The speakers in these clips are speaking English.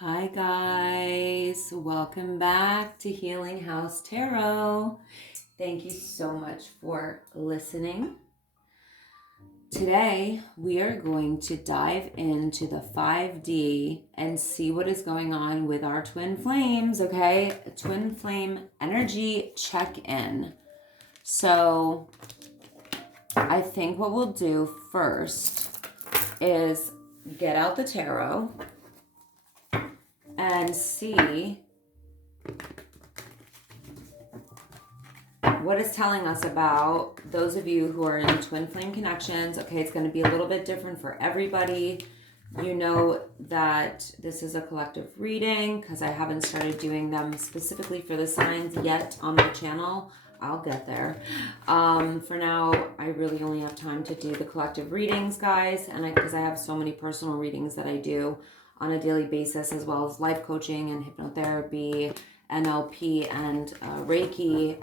Hi guys, welcome back to Healing House Tarot. Thank you so much for listening. Today we are going to dive into the 5D and see what is going on with our twin flames, okay? A twin flame energy check-in. So I think what we'll do first is get out the tarot and see what it's telling us about those of you who are in twin flame connections. Okay, it's going to be a little bit different for everybody. You know that this is a collective reading because I haven't started doing them specifically for the signs yet on my channel. I'll get there. For now, I really only have time to do the collective readings, guys, and because I have so many personal readings that I do on a daily basis, as well as life coaching and hypnotherapy, NLP, and Reiki.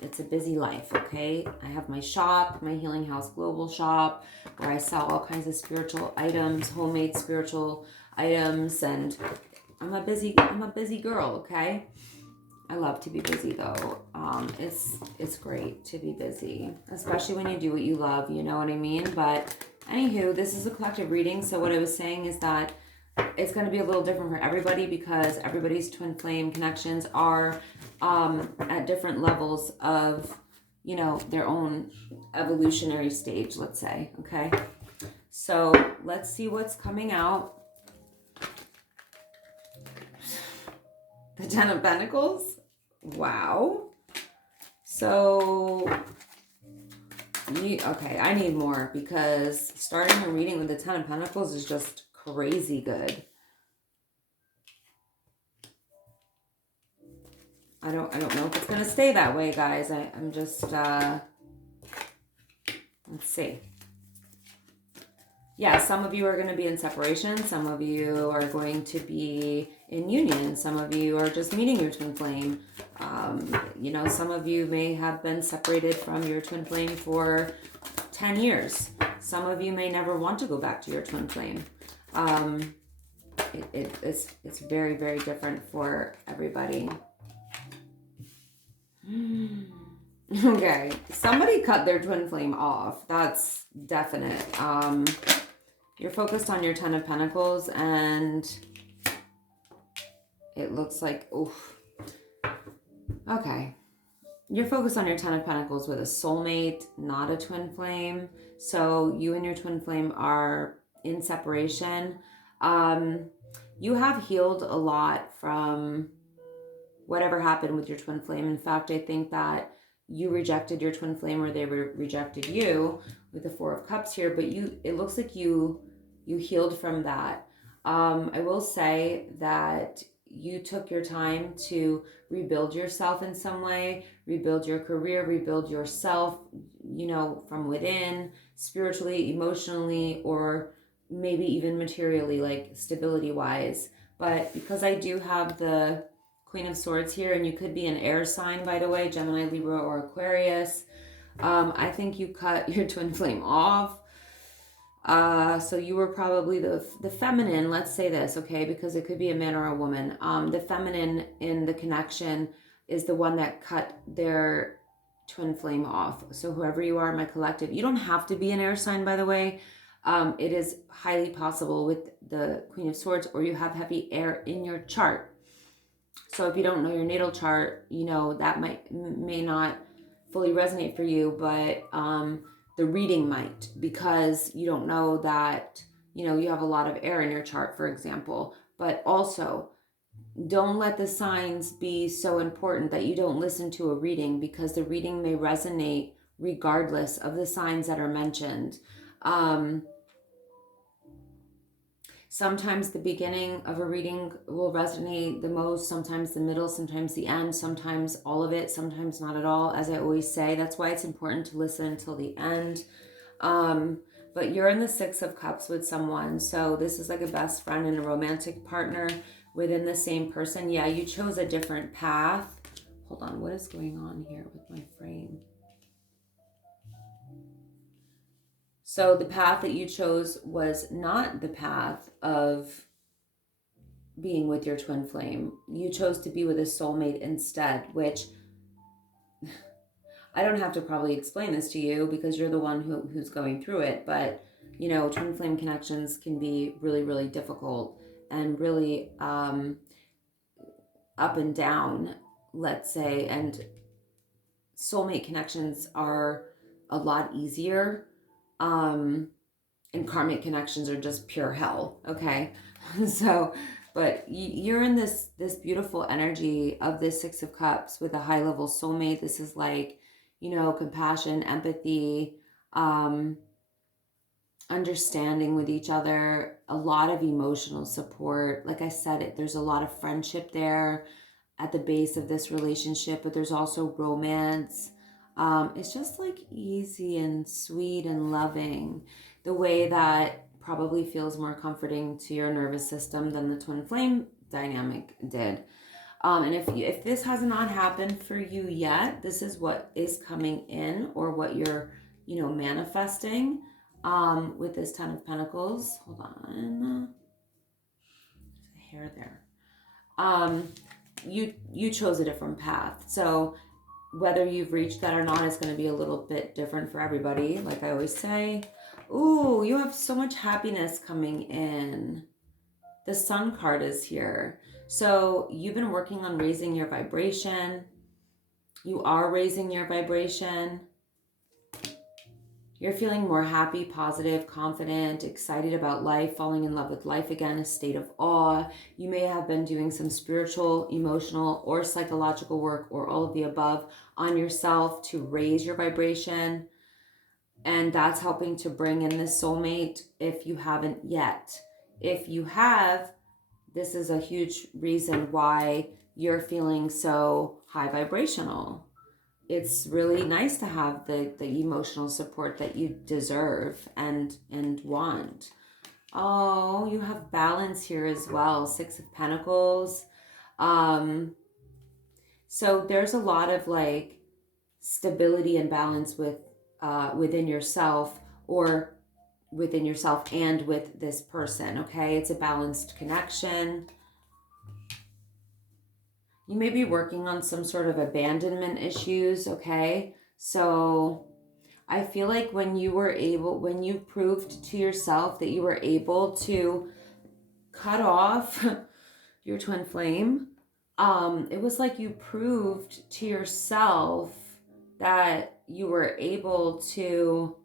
It's a busy life, okay? I have my shop, my Healing House Global shop, where I sell all kinds of spiritual items, homemade spiritual items, and I'm a busy girl, okay? I love to be busy though. It's great to be busy, especially when you do what you love, you know what I mean? But anywho, this is a collective reading, so what I was saying is that it's going to be a little different for everybody because everybody's twin flame connections are at different levels of, you know, their own evolutionary stage, let's say, okay? So let's see what's coming out. The Ten of Pentacles. Wow. So, okay, I need more because starting a reading with the Ten of Pentacles is just crazy good. I don't know if it's gonna stay that way, guys. I'm just let's see. Yeah, some of you are going to be in separation. Some of you are going to be in union. Some of you are just meeting your twin flame. You know, some of you may have been separated from your twin flame for 10 years. Some of you may never want to go back to your twin flame. It's very, very different for everybody. Okay, somebody cut their twin flame off. That's definite. You're focused on your Ten of Pentacles, and it looks like, oof. Okay. You're focused on your Ten of Pentacles with a soulmate, not a twin flame. So you and your twin flame are in separation. You have healed a lot from whatever happened with your twin flame. In fact, I think that you rejected your twin flame or they rejected you with the Four of Cups here, but it looks like you healed from that. I will say that you took your time to rebuild yourself in some way, rebuild your career, rebuild yourself, you know, from within, spiritually, emotionally, or maybe even materially, like stability wise. But because I do have the Queen of Swords here, and you could be an air sign, by the way, Gemini, Libra, or Aquarius. I think you cut your twin flame off. So you were probably the feminine, let's say this, okay, because it could be a man or a woman. The feminine in the connection is the one that cut their twin flame off. So whoever you are, my collective, you don't have to be an air sign, by the way. It is highly possible with the Queen of Swords, or you have heavy air in your chart. So if you don't know your natal chart, you know, that may not fully resonate for you, but the reading might, because you don't know that, you know, you have a lot of air in your chart, for example. But also, don't let the signs be so important that you don't listen to a reading, because the reading may resonate regardless of the signs that are mentioned. Sometimes the beginning of a reading will resonate the most, sometimes the middle, sometimes the end, sometimes all of it, sometimes not at all, as I always say. That's why it's important to listen until the end. But you're in the Six of Cups with someone, so this is like a best friend and a romantic partner within the same person. Yeah, you chose a different path. Hold on, what is going on here with my frame? So the path that you chose was not the path of being with your twin flame. You chose to be with a soulmate instead, which I don't have to probably explain this to you because you're the one who's going through it. But, you know, twin flame connections can be really, really difficult and really up and down, let's say. And soulmate connections are a lot easier. And karmic connections are just pure hell. Okay. So, but you're in this beautiful energy of this Six of Cups with a high level soulmate. This is like, you know, compassion, empathy, understanding with each other, a lot of emotional support. Like I said, there's a lot of friendship there at the base of this relationship, but there's also romance. It's just like easy and sweet and loving, the way that probably feels more comforting to your nervous system than the twin flame dynamic did. And if this has not happened for you yet, this is what is coming in, or what you're, you know, manifesting with this Ten of Pentacles. Hold on. There's a hair there. You chose a different path. So whether you've reached that or not is going to be a little bit different for everybody. Like I always say, ooh, you have so much happiness coming in. The Sun card is here. So you've been working on raising your vibration. You are raising your vibration. You're feeling more happy, positive, confident, excited about life, falling in love with life again, a state of awe. You may have been doing some spiritual, emotional, or psychological work, or all of the above, on yourself to raise your vibration. And that's helping to bring in this soulmate if you haven't yet. If you have, this is a huge reason why you're feeling so high vibrational. It's really nice to have the emotional support that you deserve and want. Oh, you have balance here as well. Six of Pentacles. So there's a lot of like stability and balance with within yourself, or within yourself and with this person. Okay, it's a balanced connection. You may be working on some sort of abandonment issues, okay? So I feel like when you proved to yourself that you were able to cut off your twin flame, it was like you proved to yourself that you were able to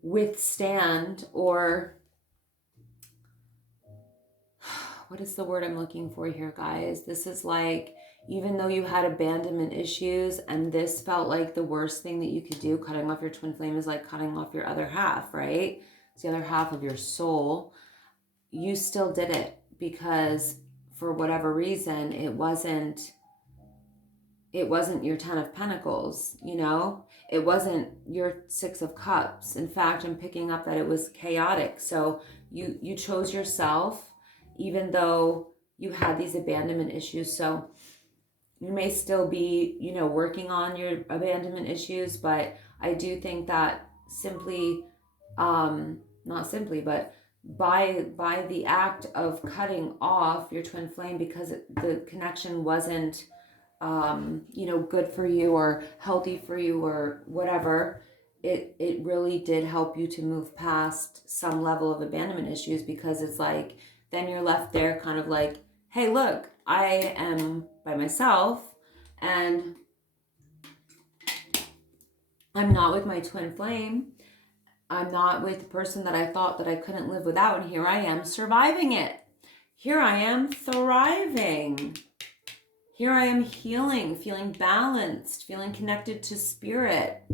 withstand, or what is the word I'm looking for here, guys? This is like, even though you had abandonment issues and this felt like the worst thing that you could do, cutting off your twin flame is like cutting off your other half, right? It's the other half of your soul. You still did it because for whatever reason, it wasn't your Ten of Pentacles, you know? It wasn't your Six of Cups. In fact, I'm picking up that it was chaotic. So you chose yourself, even though you had these abandonment issues. So you may still be, you know, working on your abandonment issues, but I do think that simply, not simply, but by the act of cutting off your twin flame because the connection wasn't, you know, good for you or healthy for you or whatever, it really did help you to move past some level of abandonment issues, because it's like, then you're left there kind of like, hey, look, I am by myself and I'm not with my twin flame. I'm not with the person that I thought that I couldn't live without. And here I am surviving it. Here I am thriving. Here I am healing, feeling balanced, feeling connected to spirit,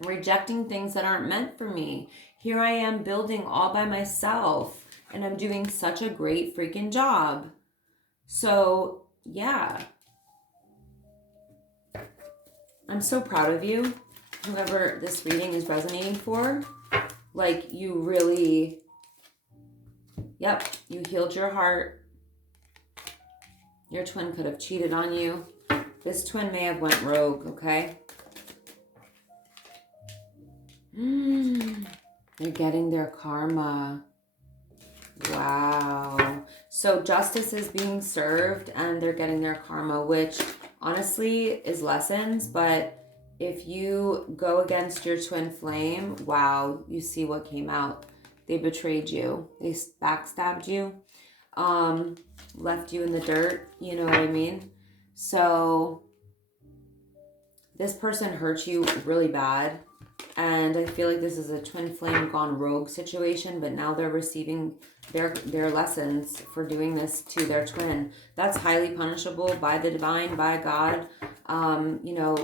rejecting things that aren't meant for me. Here I am building all by myself. And I'm doing such a great freaking job. So, yeah. I'm so proud of you. Whoever this reading is resonating for. Like, you really, yep, you healed your heart. Your twin could have cheated on you. This twin may have went rogue, okay? They're getting their karma. Wow. So justice is being served and they're getting their karma, which honestly is lessons. But if you go against your twin flame, wow, you see what came out. They betrayed you. They backstabbed you, left you in the dirt. You know what I mean? So this person hurt you really bad. And I feel like this is a twin flame gone rogue situation, but now they're receiving their lessons for doing this to their twin. That's highly punishable by the divine, by God. You know,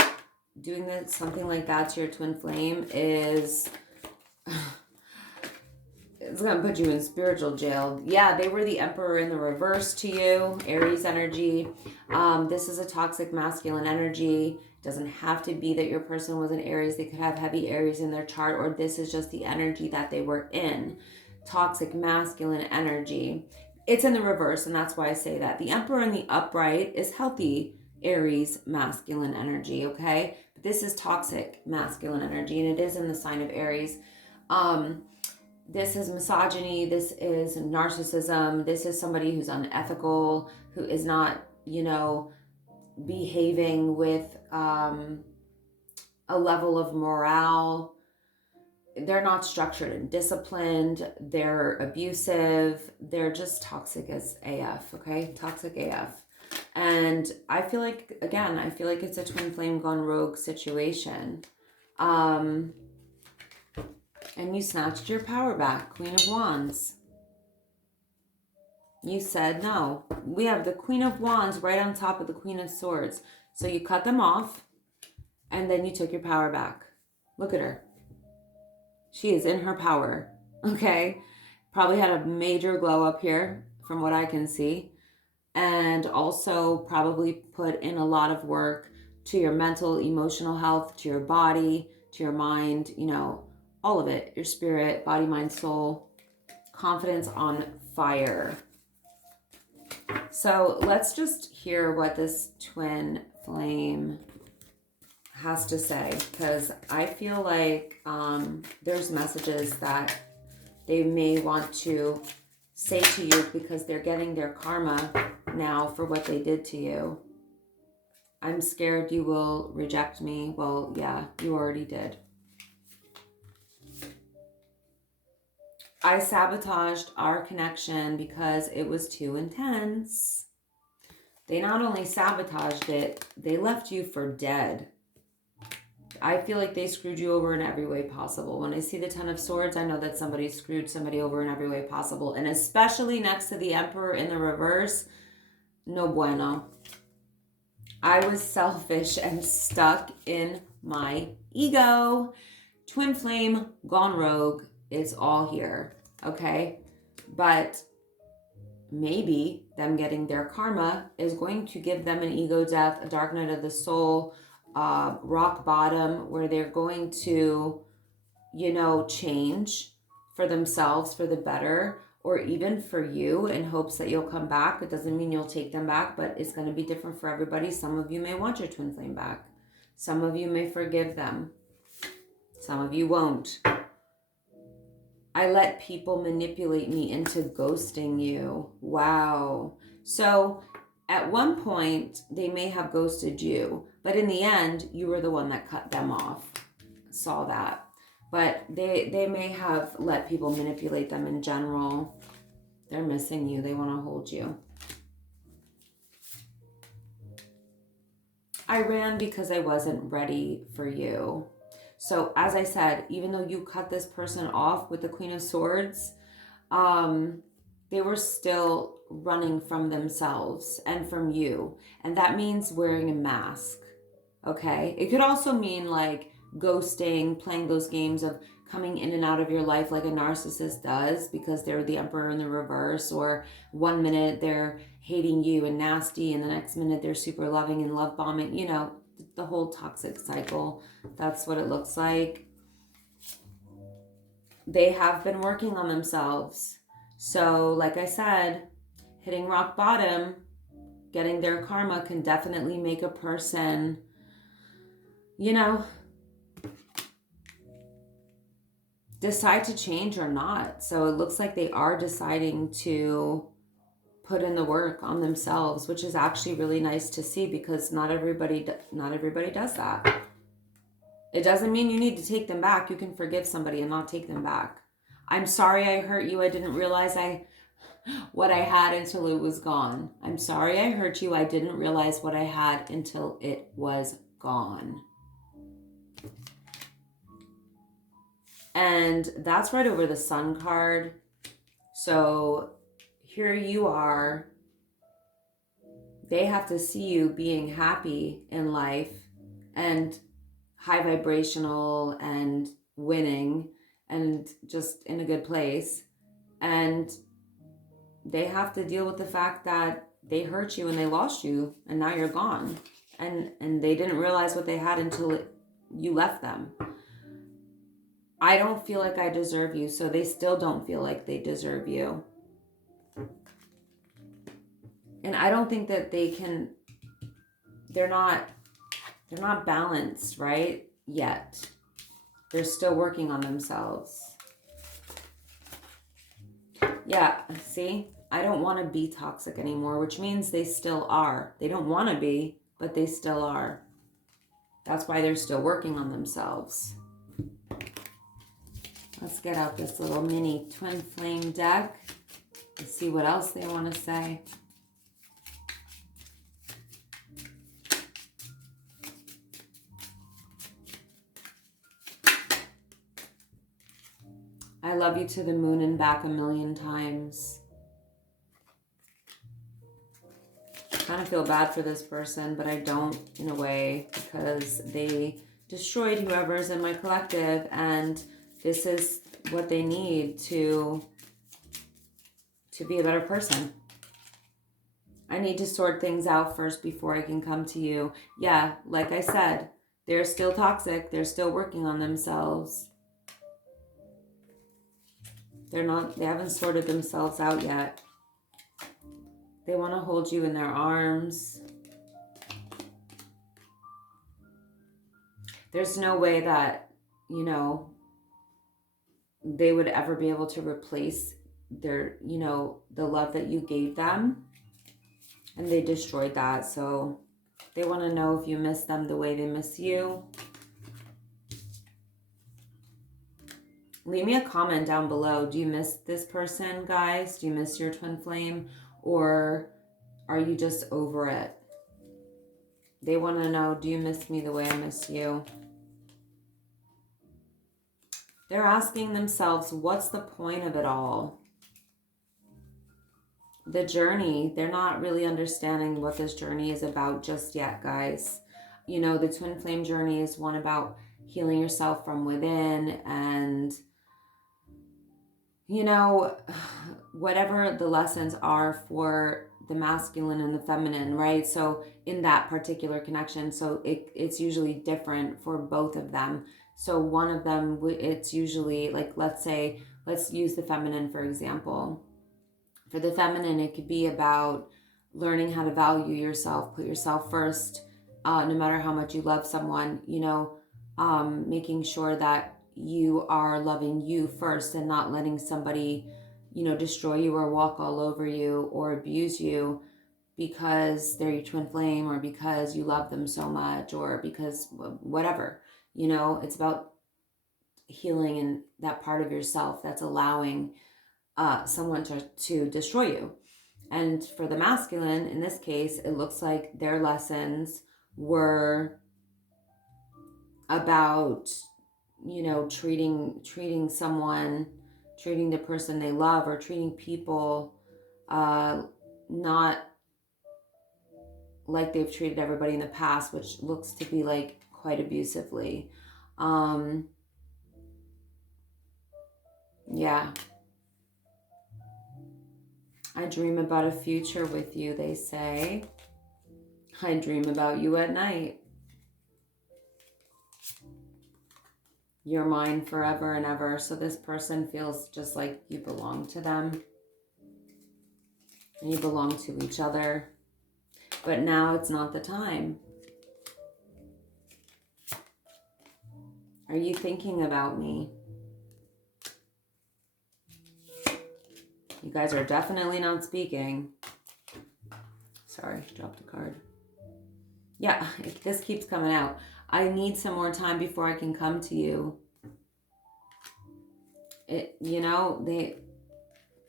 doing this, something like that to your twin flame is, it's going to put you in spiritual jail. Yeah, they were the emperor in the reverse to you, Aries energy. This is a toxic masculine energy. Doesn't have to be that your person was an Aries. They could have heavy Aries in their chart, or this is just the energy that they were in. Toxic masculine energy. It's in the reverse, and that's why I say that. The Emperor in the upright is healthy Aries masculine energy, okay? But this is toxic masculine energy, and it is in the sign of Aries. This is misogyny. This is narcissism. This is somebody who's unethical, who is not, you know, behaving with a level of morale. They're not structured and disciplined. They're abusive. They're just toxic as AF, okay? Toxic AF. And I feel like, again, it's a twin flame gone rogue situation. And you snatched your power back, Queen of Wands. You said no. We have the Queen of Wands right on top of the Queen of Swords. So you cut them off and then you took your power back. Look at her. She is in her power, okay? Probably had a major glow up here from what I can see. And also probably put in a lot of work to your mental, emotional health, to your body, to your mind, you know, all of it. Your spirit, body, mind, soul, confidence on fire. So let's just hear what this twin flame has to say, because I feel like there's messages that they may want to say to you because they're getting their karma now for what they did to you. I'm scared you will reject me. Well, yeah, you already did. I sabotaged our connection because it was too intense. They not only sabotaged it, they left you for dead. I feel like they screwed you over in every way possible. When I see the Ten of Swords, I know that somebody screwed somebody over in every way possible. And especially next to the Emperor in the reverse, no bueno. I was selfish and stuck in my ego. Twin flame gone rogue. It's all here, okay? But maybe them getting their karma is going to give them an ego death, a dark night of the soul, rock bottom, where they're going to, you know, change for themselves for the better, or even for you in hopes that you'll come back. It doesn't mean you'll take them back, but it's going to be different for everybody. Some of you may want your twin flame back. Some of you may forgive them. Some of you won't. I let people manipulate me into ghosting you. Wow. So at one point, they may have ghosted you, but in the end, you were the one that cut them off. Saw that. But they may have let people manipulate them in general. They're missing you. They want to hold you. I ran because I wasn't ready for you. So as I said, even though you cut this person off with the Queen of Swords, they were still running from themselves and from you. And that means wearing a mask, okay? It could also mean like ghosting, playing those games of coming in and out of your life like a narcissist does because they're the Emperor in the reverse, or 1 minute they're hating you and nasty and the next minute they're super loving and love bombing, you know, the whole toxic cycle. That's what it looks like. They have been working on themselves. So like I said, hitting rock bottom, getting their karma can definitely make a person, you know, decide to change or not. So it looks like they are deciding to put in the work on themselves, which is actually really nice to see, because not everybody does that. It doesn't mean you need to take them back. You can forgive somebody and not take them back. I'm sorry I hurt you. I didn't realize what I had until it was gone. I'm sorry I hurt you. I didn't realize what I had until it was gone. And that's right over the Sun card. So here you are. They have to see you being happy in life and high vibrational and winning and just in a good place. And they have to deal with the fact that they hurt you and they lost you and now you're gone. And they didn't realize what they had until you left them. I don't feel like I deserve you, so they still don't feel like they deserve you. And I don't think that they're not balanced, right? Yet. They're still working on themselves. Yeah, see? I don't want to be toxic anymore, which means they still are. They don't want to be, but they still are. That's why they're still working on themselves. Let's get out this little mini twin flame deck and see what else they want to say. I love you to the moon and back 1,000,000 times. I kind of feel bad for this person, but I don't in a way, because they destroyed whoever's in my collective, and this is what they need to be a better person. I need to sort things out first before I can come to you. Yeah, like I said, they're still toxic. They're still working on themselves. They haven't sorted themselves out yet. They want to hold you in their arms. There's no way that, they would ever be able to replace their, the love that you gave them. And they destroyed that. So they want to know if you miss them the way they miss you. Leave me a comment down below. Do you miss this person, guys? Do you miss your twin flame? Or are you just over it? They want to know, do you miss me the way I miss you? They're asking themselves, what's the point of it all? The journey, they're not really understanding what this journey is about just yet, guys. The twin flame journey is one about healing yourself from within and, whatever the lessons are for the masculine and the feminine, right? So in that particular connection, so it's usually different for both of them. So one of them, it's usually like, let's use the feminine, for example. For the feminine, it could be about learning how to value yourself, put yourself first, no matter how much you love someone, making sure that you are loving you first and not letting somebody, destroy you or walk all over you or abuse you because they're your twin flame or because you love them so much or because whatever, it's about healing in that part of yourself that's allowing someone to destroy you. And for the masculine, in this case, it looks like their lessons were about, treating someone, treating the person they love, or treating people not like they've treated everybody in the past, which looks to be like quite abusively. Yeah. I dream about a future with you, they say. I dream about you at night. You're mine forever and ever. So this person feels just like you belong to them. And you belong to each other. But now it's not the time. Are you thinking about me? You guys are definitely not speaking. Sorry, dropped a card. Yeah, this keeps coming out. I need some more time before I can come to you. You know, they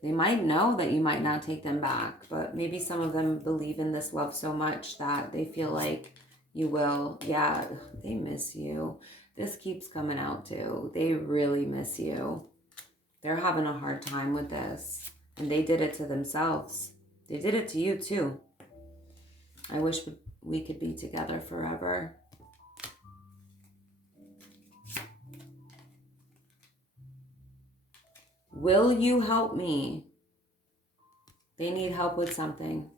might know that you might not take them back, but maybe some of them believe in this love so much that they feel like you will. Yeah, they miss you. This keeps coming out too. They really miss you. They're having a hard time with this, and they did it to themselves. They did it to you too. I wish we could be together forever. Will you help me? They need help with something.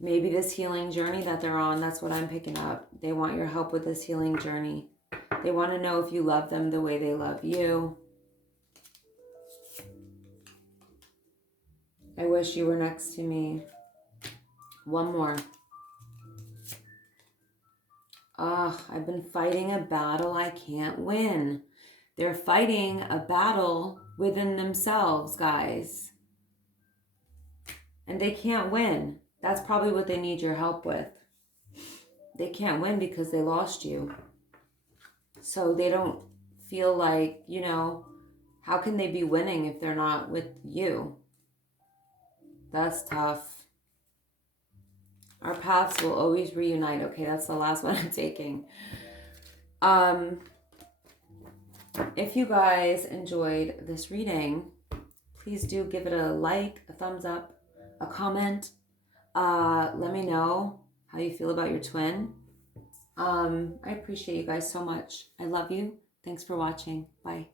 Maybe this healing journey that they're on, that's what I'm picking up. They want your help with this healing journey. They want to know if you love them the way they love you. I wish you were next to me. One more. I've been fighting a battle I can't win. They're fighting a battle within themselves, guys. And they can't win. That's probably what they need your help with. They can't win because they lost you. So they don't feel like, you know, how can they be winning if they're not with you? That's tough. Our paths will always reunite. Okay, that's the last one I'm taking. If you guys enjoyed this reading, please do give it a like, a thumbs up, a comment. Let me know how you feel about your twin. I appreciate you guys so much. I love you. Thanks for watching. Bye.